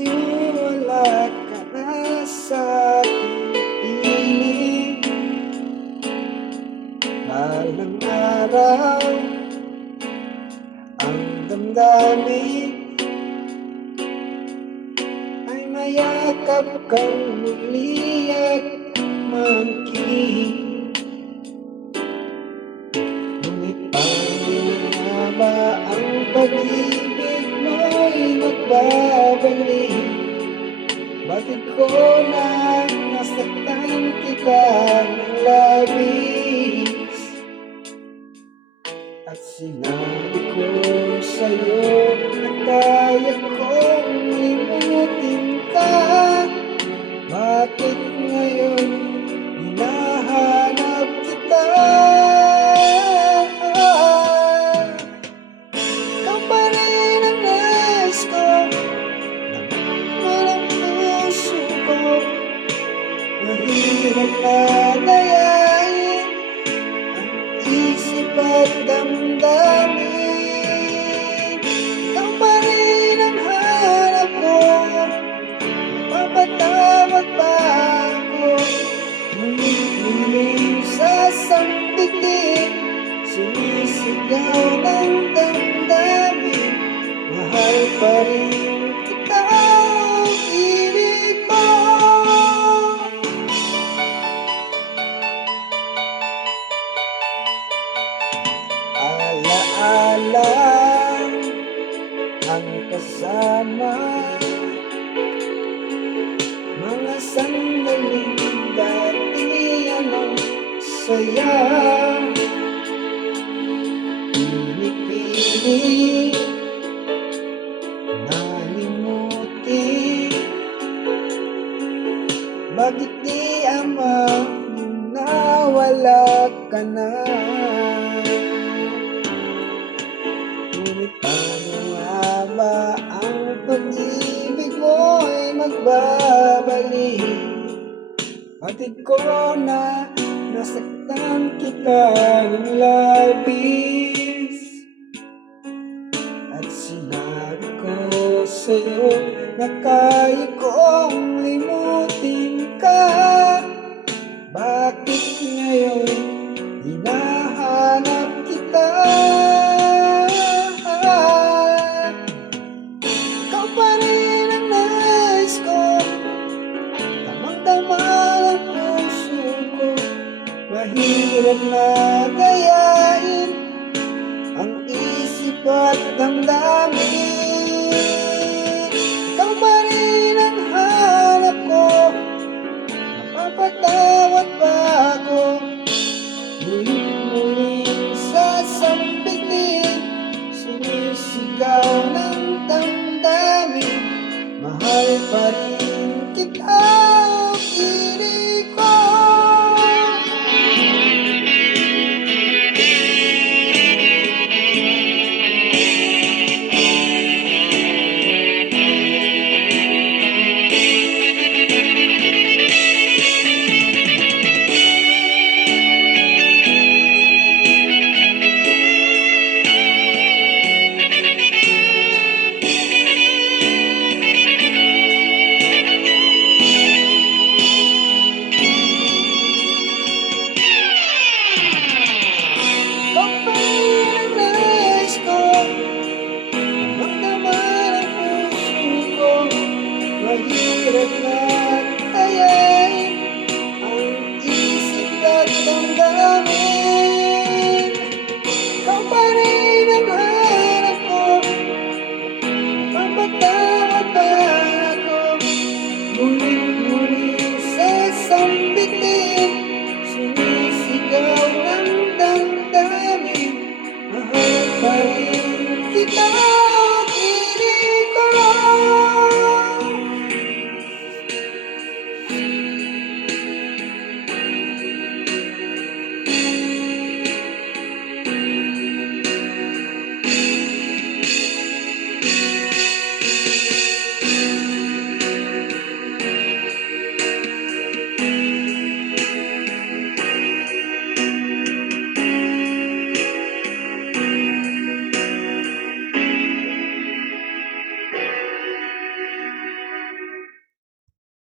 Ngayon wala ka na sa aking piling. Balang araw ang damdamin ay mayakap kang muli at maangkin. Ngunit paano nga ba ang pag-ibig mo'y magbabalik? Bakit ko na nasaktan kita ng labis? At sinabi ko sa'yo na kaya kong limutin ka. Bakit ngayon hinahanap kita? Ikaw pa rin ang nais ko, walang puso ko. Mahirap na dayain ang isip at damdamin. Ikaw pa rin ang hanap ko, mapapatawad ba ako? Ngunit muling sasambitin, sumisigaw ng damdamin. Mahal pa rin kita, ibig ko. Alaala ang kasama, mga sandaling dati anong saya. Pinipili nalimutin, bakit di ama nawala ka na? Ngunit paano nga ba ang pag-ibig mo'y magbabalik? Batid ko na nasaktan kita ng labis. At sinabi ko sa'yo na kaya kong limutin ka. Bakit ngayon hinahanap kita? Ikaw pa rin ang nais ko, tamang-tama ang puso ko. Mahirap na gayain ang isip at damdamin. Ikaw pa rin ang hanap ko, mapapatawad ba ako? Muling sasambitin, sumisigaw ng damdamin. Mahal pa rin